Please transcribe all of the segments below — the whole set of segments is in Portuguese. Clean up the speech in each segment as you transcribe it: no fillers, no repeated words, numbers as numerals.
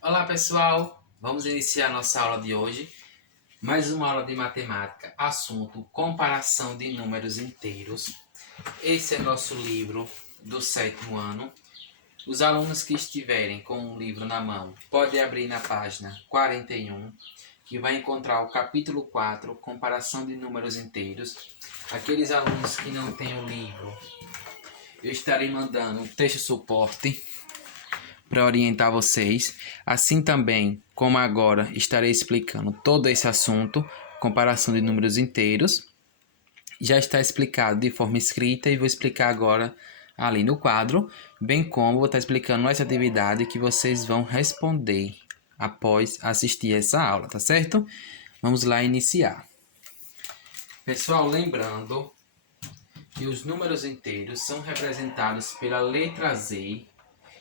Olá pessoal, vamos iniciar nossa aula de hoje. Mais uma aula de matemática, assunto comparação de números inteiros. Esse é nosso livro do 7º ano. Os alunos que estiverem com o livro na mão podem abrir na página 41, que vai encontrar o capítulo 4, comparação de números inteiros. Aqueles alunos que não têm o livro, eu estarei mandando um texto suporte para orientar vocês. Assim também, como agora estarei explicando todo esse assunto, comparação de números inteiros, já está explicado de forma escrita e vou explicar agora ali no quadro, bem como vou estar explicando essa atividade que vocês vão responder após assistir essa aula, tá certo? Vamos lá iniciar. Pessoal, lembrando que os números inteiros são representados pela letra Z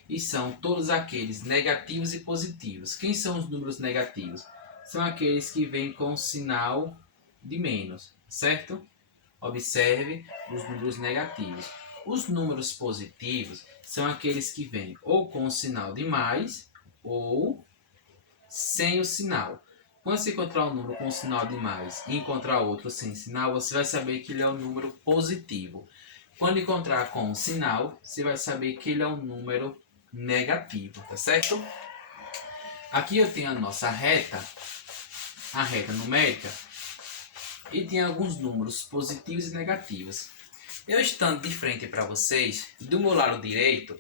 e são todos aqueles negativos e positivos. Quem são os números negativos? São aqueles que vêm com o sinal de menos, certo? Observe os números negativos. Os números positivos são aqueles que vêm ou com o sinal de mais ou sem o sinal. Quando você encontrar um número com o sinal de mais e encontrar outro sem sinal, você vai saber que ele é um número positivo. Quando encontrar com o sinal, você vai saber que ele é um número negativo, tá certo? Aqui eu tenho a nossa reta, a reta numérica, e tem alguns números positivos e negativos. Eu estando de frente para vocês, do meu lado direito,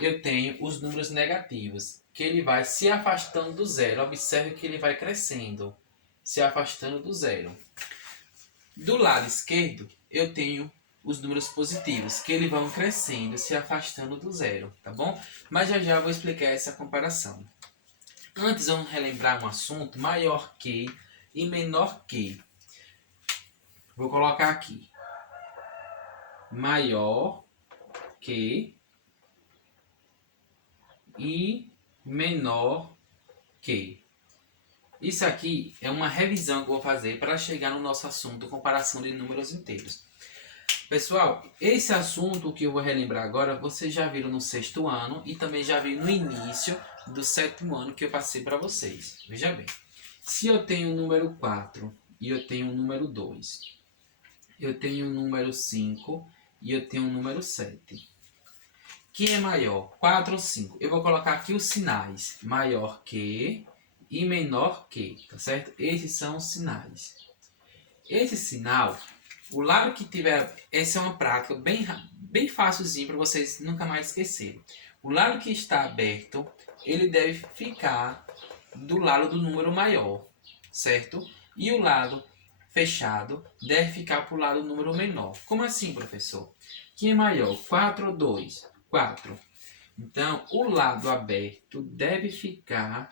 eu tenho os números negativos, que ele vai se afastando do zero. Observe que ele vai crescendo, se afastando do zero. Do lado esquerdo, eu tenho os números positivos, que eles vão crescendo, se afastando do zero, tá bom? Mas já vou explicar essa comparação. Antes, vamos relembrar um assunto maior que e menor que. Vou colocar aqui. Maior que e menor que. Isso aqui é uma revisão que eu vou fazer para chegar no nosso assunto, comparação de números inteiros. Pessoal, esse assunto que eu vou relembrar agora, vocês já viram no 6º ano e também já viram no início do 7º ano que eu passei para vocês. Veja bem, se eu tenho o número 4 e eu tenho o número 2, eu tenho o número 5 e eu tenho o número 7. Quem é maior, 4 ou 5? Eu vou colocar aqui os sinais, maior que e menor que, tá certo? Esses são os sinais. Esse sinal, o lado que tiver, essa é uma prática bem fácilzinho para vocês nunca mais esquecerem. O lado que está aberto, ele deve ficar do lado do número maior, certo? E o lado fechado deve ficar para o lado do número menor. Como assim, professor? Quem é maior, 4 ou 2? 4. Então, o lado aberto deve ficar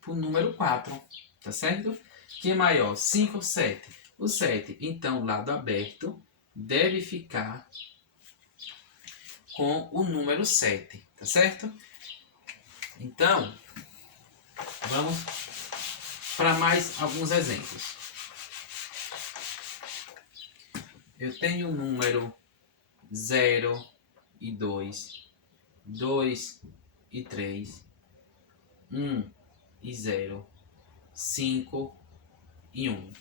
para o número 4, tá certo? Quem é maior, 5 ou 7? O 7. Então, o lado aberto deve ficar com o número 7, tá certo? Então, vamos para mais alguns exemplos. Eu tenho o número 0 e 2, 2 e 3, 1 e 0, 5 e 1.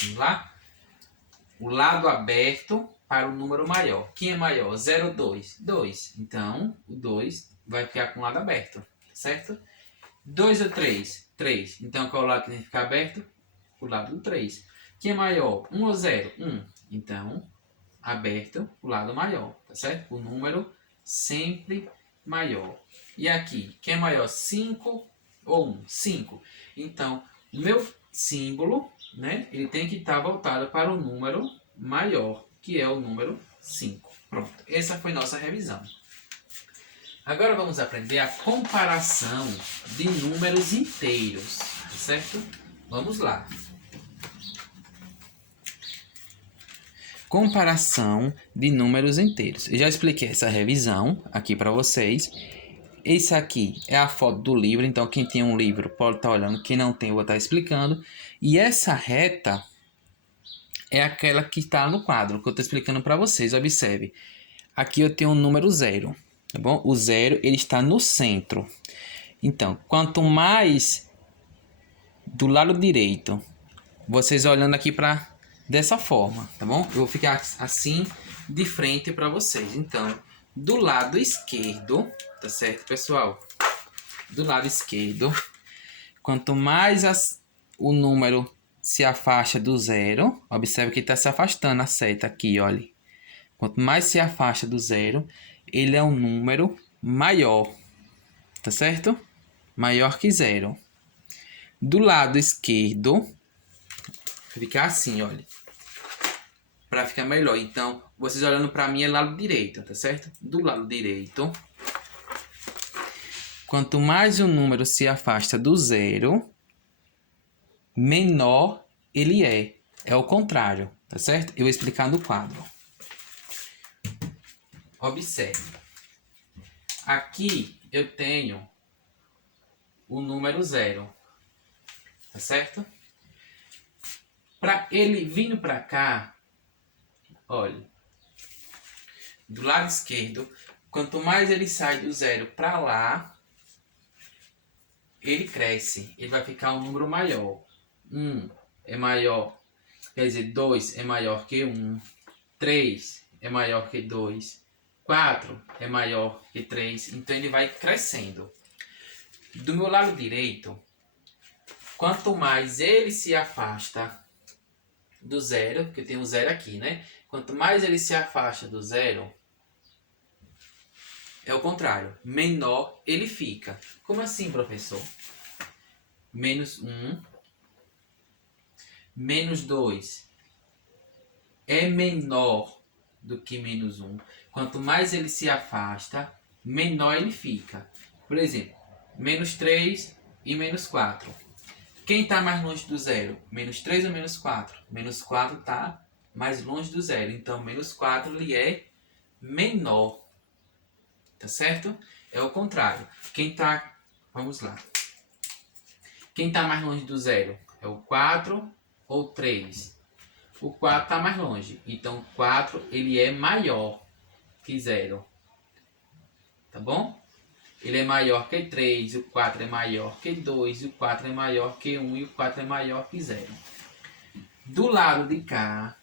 Vamos lá? O lado aberto para o número maior. Quem é maior? 0 ou 2? 2. Então, o 2 vai ficar com o lado aberto, certo? 2 ou 3? 3. Então, qual é o lado que tem que ficar aberto? O lado do 3. Quem é maior? 1 ou 0? 1. Então, aberto o lado maior, tá certo? O número sempre maior. E aqui, quem é maior? 5 ou 1? 5. Então, o meu símbolo, né, ele tem que estar voltado para o número maior, que é o número 5. Pronto, essa foi nossa revisão. Agora vamos aprender a comparação de números inteiros, certo? Vamos lá. Comparação de números inteiros. Eu já expliquei essa revisão aqui para vocês. Esse aqui é a foto do livro, então quem tem um livro pode estar olhando, quem não tem eu vou estar explicando. E essa reta é aquela que está no quadro, que eu estou explicando para vocês. Observe, aqui eu tenho o número 0, tá bom? O 0 ele está no centro. Então, quanto mais do lado direito, vocês olhando aqui para dessa forma, tá bom? Eu vou ficar assim de frente para vocês. Então, do lado esquerdo, tá certo, pessoal? Do lado esquerdo, quanto mais o número se afasta do zero, observe que está se afastando a seta aqui, olha. Quanto mais se afasta do zero, ele é um número maior, tá certo? Maior que zero. Do lado esquerdo, fica assim, olha. Para ficar melhor. Então, vocês olhando para mim é lado direito, tá certo? Do lado direito, quanto mais o número se afasta do zero, menor ele é. É o contrário, tá certo? Eu vou explicar no quadro. Observe. Aqui eu tenho o número zero, tá certo? Para ele vindo para cá, olha, do lado esquerdo, quanto mais ele sai do zero para lá, ele cresce. Ele vai ficar um número maior. 1 é maior, quer dizer, 2 é maior que 1. 3 é maior que 2. 4 é maior que 3. Então ele vai crescendo. Do meu lado direito, quanto mais ele se afasta do zero, porque tem um zero aqui, né? Quanto mais ele se afasta do zero, é o contrário. Menor ele fica. Como assim, professor? Menos 1, menos 2 é menor do que menos 1. Quanto mais ele se afasta, menor ele fica. Por exemplo, menos 3 e menos 4. Quem está mais longe do zero? Menos 3 ou menos 4? Menos 4 está mais longe do zero. Então, menos 4 ele é menor. Tá certo? É o contrário. Quem está... Vamos lá. Quem está mais longe do zero? É o 4 ou 3? O 4 está mais longe. Então, 4 ele é maior que 0. Tá bom? Ele é maior que 3, o 4 é maior que 2, o 4 é maior que 1 e o 4 é maior que 0. Do lado de cá,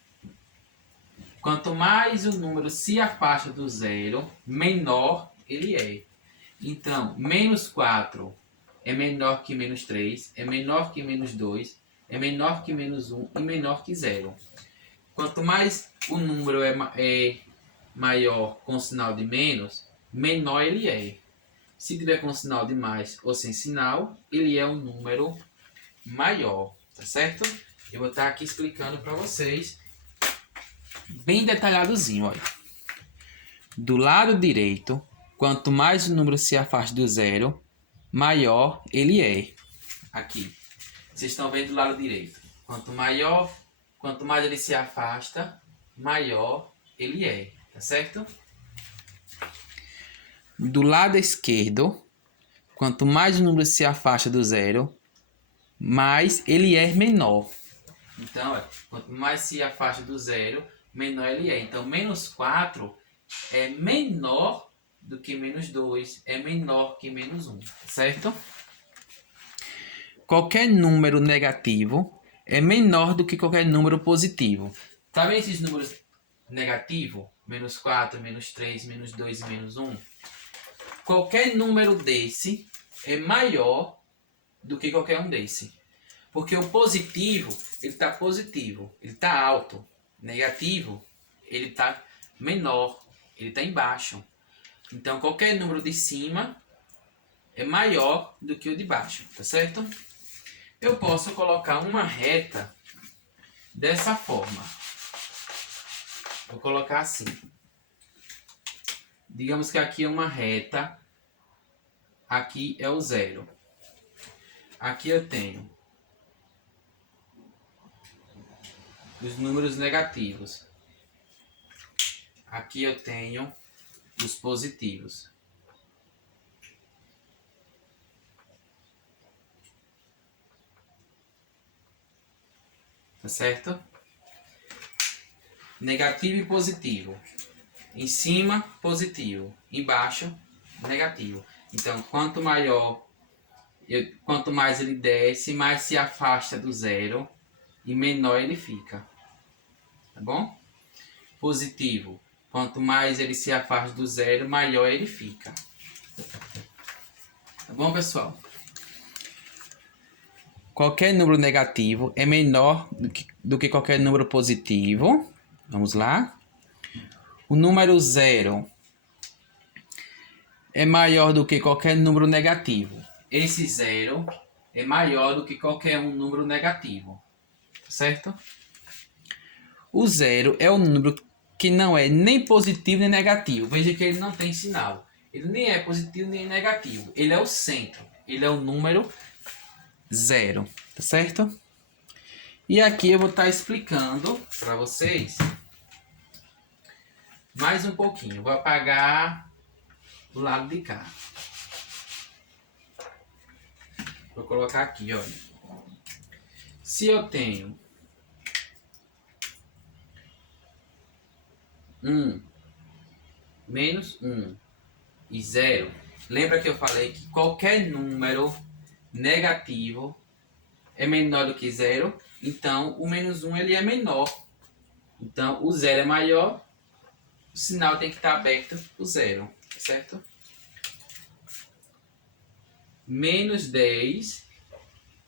quanto mais o número se afasta do zero, menor ele é. Então, menos 4 é menor que menos 3, é menor que menos 2, é menor que menos 1 e menor que 0. Quanto mais o número é maior com sinal de menos, menor ele é. Se tiver com sinal de mais ou sem sinal, ele é um número maior, tá certo? Eu vou estar aqui explicando para vocês bem detalhadozinho, olha. Do lado direito, quanto mais o número se afasta do zero, maior ele é. Aqui, vocês estão vendo do lado direito. Quanto mais ele se afasta, maior ele é, tá certo? Do lado esquerdo, quanto mais o número se afasta do zero, mais ele é menor. Então, quanto mais se afasta do zero, menor ele é. Então, menos 4 é menor do que menos 2, é menor que menos 1, certo? Qualquer número negativo é menor do que qualquer número positivo. Tá vendo esses números negativos? Menos 4, menos 3, menos 2 e menos 1. Qualquer número desse é maior do que qualquer um desse. Porque o positivo, ele está positivo, ele está alto. Negativo, ele está menor, ele está embaixo. Então, qualquer número de cima é maior do que o de baixo, tá certo? Eu posso colocar uma reta dessa forma. Vou colocar assim. Digamos que aqui é uma reta, aqui é o zero. Aqui eu tenho os números negativos. Aqui eu tenho os positivos. Tá certo? Negativo e positivo. Em cima, positivo. Embaixo, negativo. Então, quanto maior Quanto mais ele desce, mais se afasta do zero e menor ele fica. Tá bom? Positivo. Quanto mais ele se afasta do zero, maior ele fica. Tá bom, pessoal? Qualquer número negativo é menor do que qualquer número positivo. Vamos lá. O número zero é maior do que qualquer número negativo. Esse zero é maior do que qualquer número negativo. Certo? O zero é o número que não é nem positivo nem negativo. Veja que ele não tem sinal. Ele nem é positivo nem negativo. Ele é o centro. Ele é o número zero. Tá certo? E aqui eu vou estar explicando para vocês mais um pouquinho. Vou apagar do lado de cá. Vou colocar aqui, olha. Se eu tenho 1 menos 1 e 0, lembra que eu falei que qualquer número negativo é menor do que 0, então o menos 1 ele é menor. Então o 0 é maior, o sinal tem que estar aberto, o 0, certo? Menos 10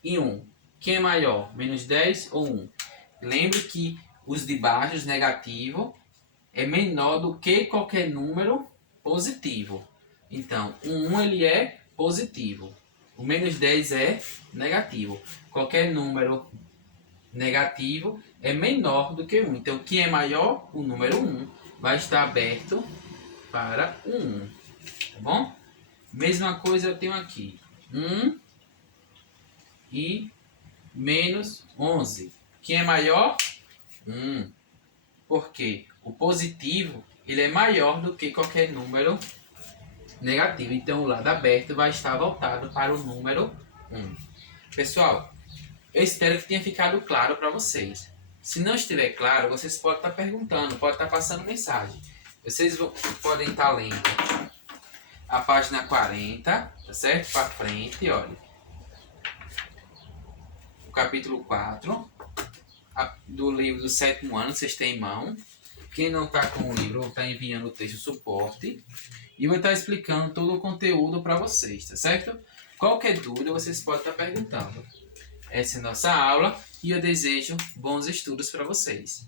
e 1. Quem é maior? Menos 10 ou 1? Lembre que os de baixo, os negativos, é menor do que qualquer número positivo. Então, o 1 ele é positivo. O menos 10 é negativo. Qualquer número negativo é menor do que 1. Então, quem é maior? O número 1 vai estar aberto para o 1. Tá bom? Mesma coisa eu tenho aqui. 1 e menos 11. Quem é maior? 1. Por quê? O positivo ele é maior do que qualquer número negativo. Então, o lado aberto vai estar voltado para o número 1. Pessoal, eu espero que tenha ficado claro para vocês. Se não estiver claro, vocês podem estar perguntando, podem estar passando mensagem. Vocês podem estar lendo a página 40, tá certo? Para frente, olha. O capítulo 4 do livro do 7º ano, vocês têm em mão. Quem não está com o livro, eu está enviando o texto suporte. E eu vou estar explicando todo o conteúdo para vocês, tá certo? Qualquer dúvida, vocês podem estar perguntando. Essa é a nossa aula e eu desejo bons estudos para vocês.